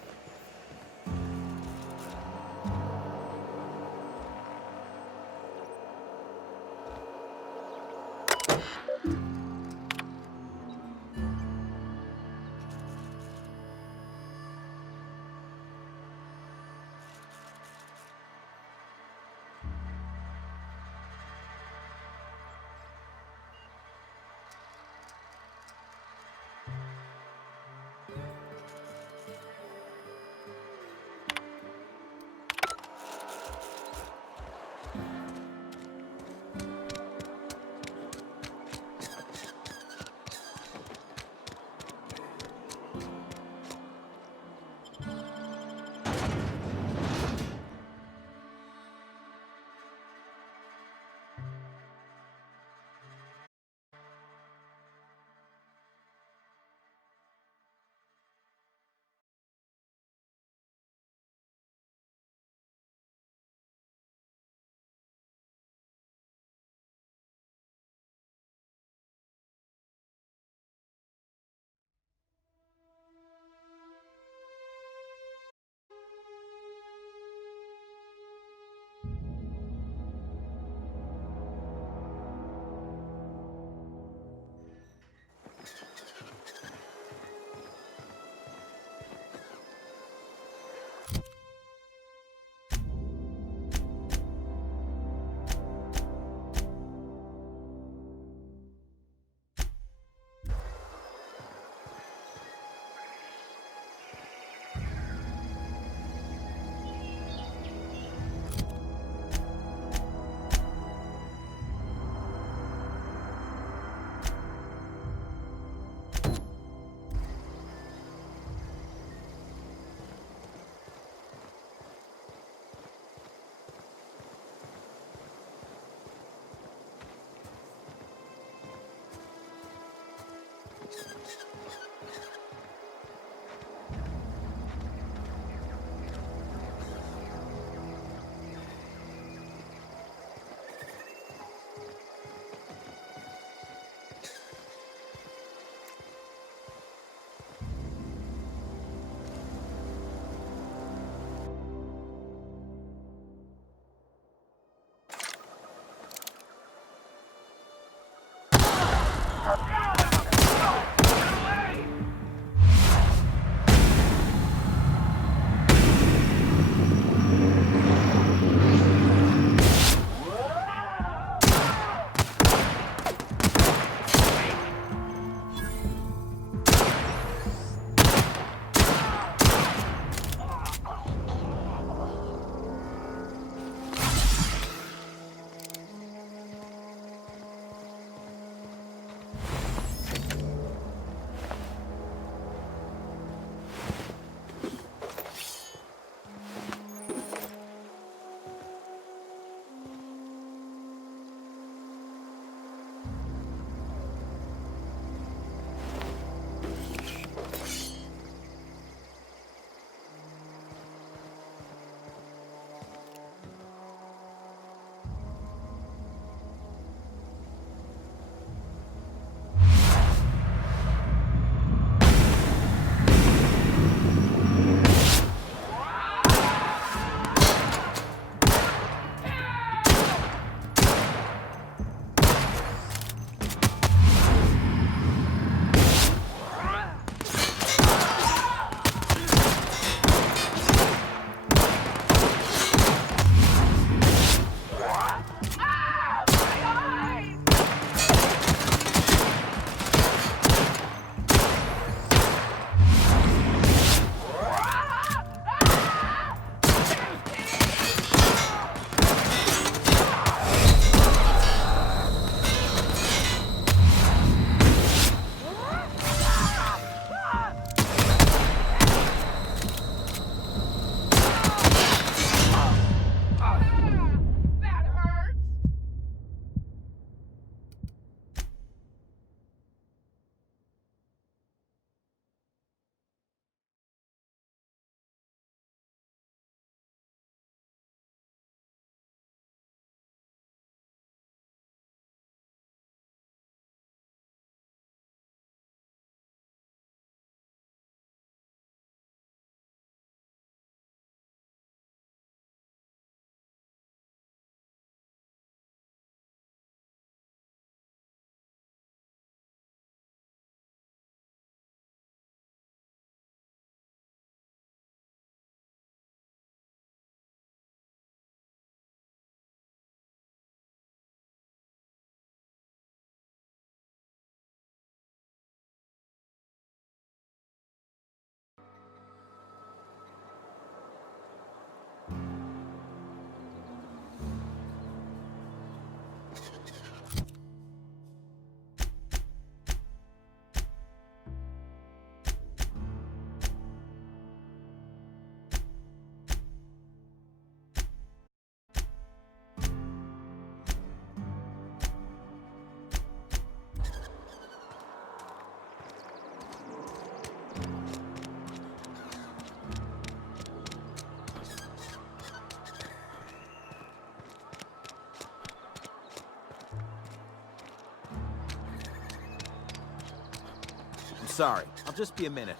sorry. I'll just be a minute.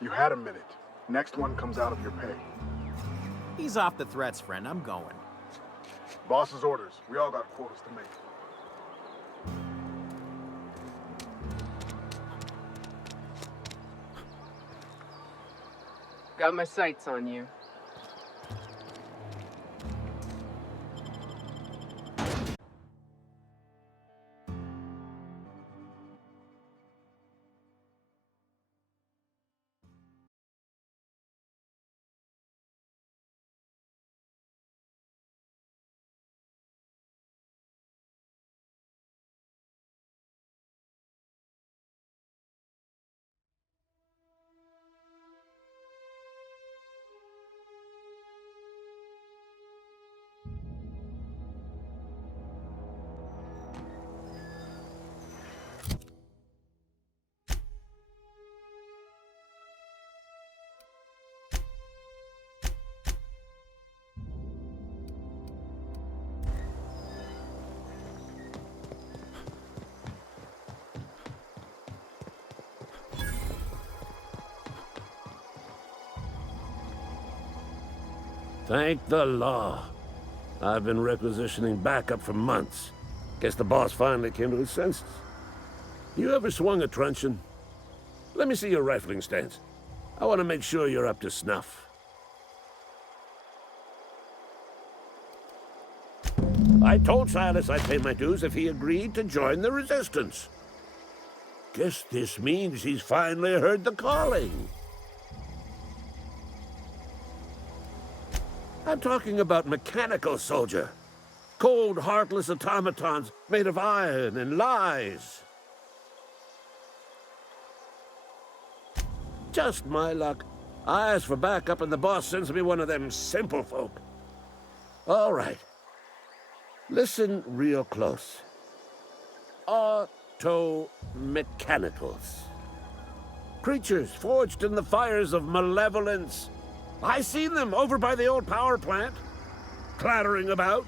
You had a minute. Next one comes out of your pay. Ease off the threats, friend. I'm going. Boss's orders. We all got quotas to make. Got my sights on you. Thank the law. I've been requisitioning backup for months. Guess the boss finally came to his senses. You ever swung a truncheon? Let me see your rifling stance. I want to make sure you're up to snuff. I told Silas I'd pay my dues if he agreed to join the Resistance. Guess this means he's finally heard the calling. I'm talking about mechanical soldier. Cold, heartless automatons made of iron and lies. Just my luck. I ask for backup and the boss sends me one of them simple folk. All right. Listen real close. Auto-mechanicals. Creatures forged in the fires of malevolence. I seen them over by the old power plant, clattering about,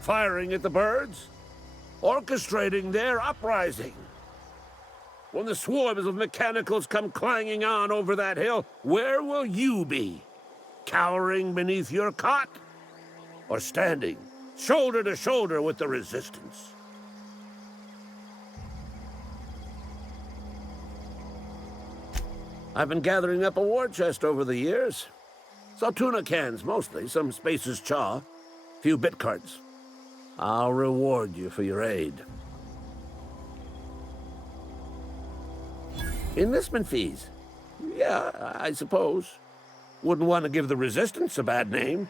firing at the birds, orchestrating their uprising. When the swarms of mechanicals come clanging on over that hill, where will you be? Cowering beneath your cot? Or standing, shoulder to shoulder with the Resistance? I've been gathering up a war chest over the years. Saltuna cans, mostly, some Spacer's chaw, few bit cards. I'll reward you for your aid. Enlistment fees? Yeah, I suppose. Wouldn't want to give the Resistance a bad name.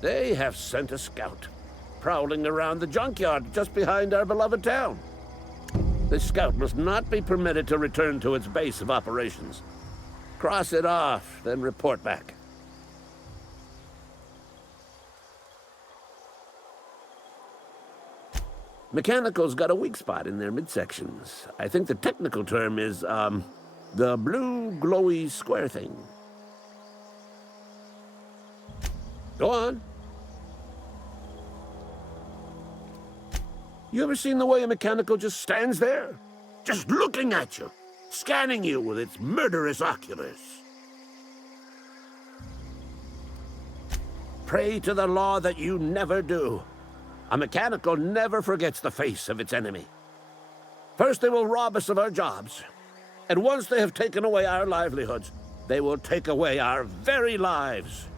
They have sent a scout, prowling around the junkyard just behind our beloved town. This scout must not be permitted to return to its base of operations. Cross it off, then report back. Mechanicals got a weak spot in their midsections. I think the technical term is, the blue glowy square thing. Go on. You ever seen the way a mechanical just stands there? Just looking at you, scanning you with its murderous oculars. Pray to the law that you never do. A mechanical never forgets the face of its enemy. First they will rob us of our jobs, and once they have taken away our livelihoods, they will take away our very lives.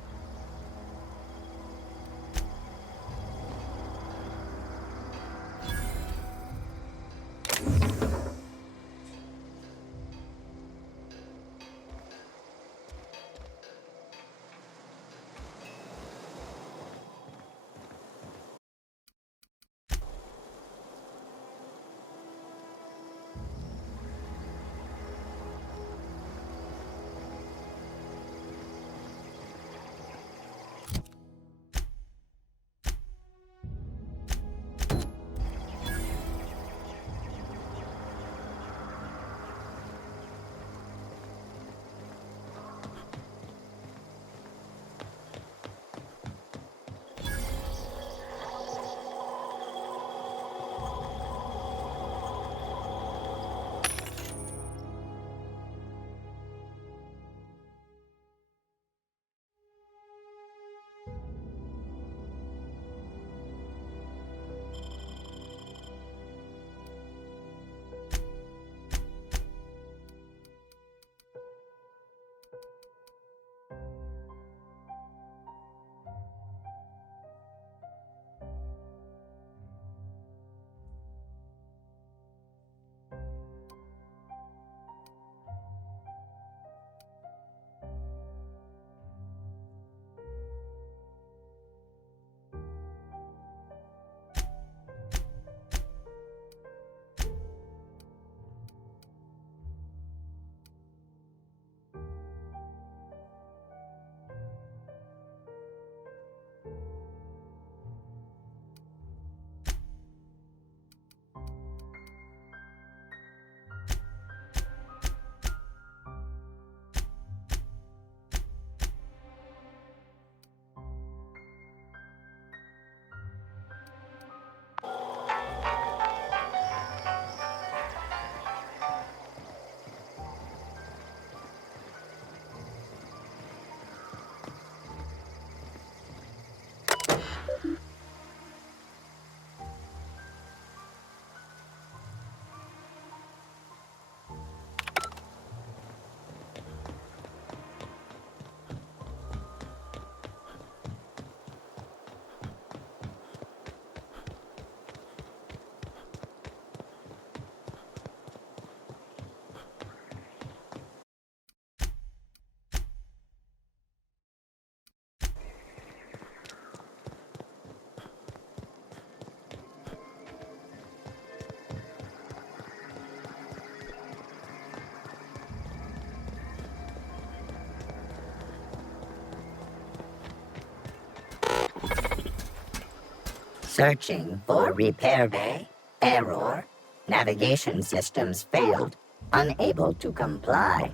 Searching for repair bay. Error. Navigation systems failed. Unable to comply.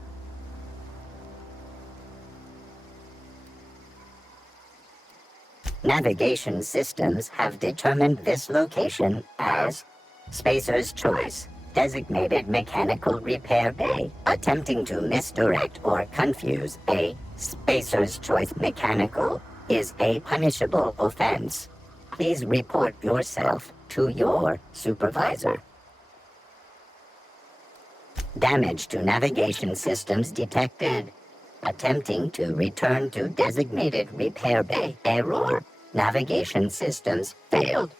Navigation systems have determined this location as Spacer's Choice, designated mechanical repair bay. Attempting to misdirect or confuse a Spacer's Choice mechanical is a punishable offense. Please report yourself to your supervisor. Damage to navigation systems detected. Attempting to return to designated repair bay. Error. Navigation systems failed.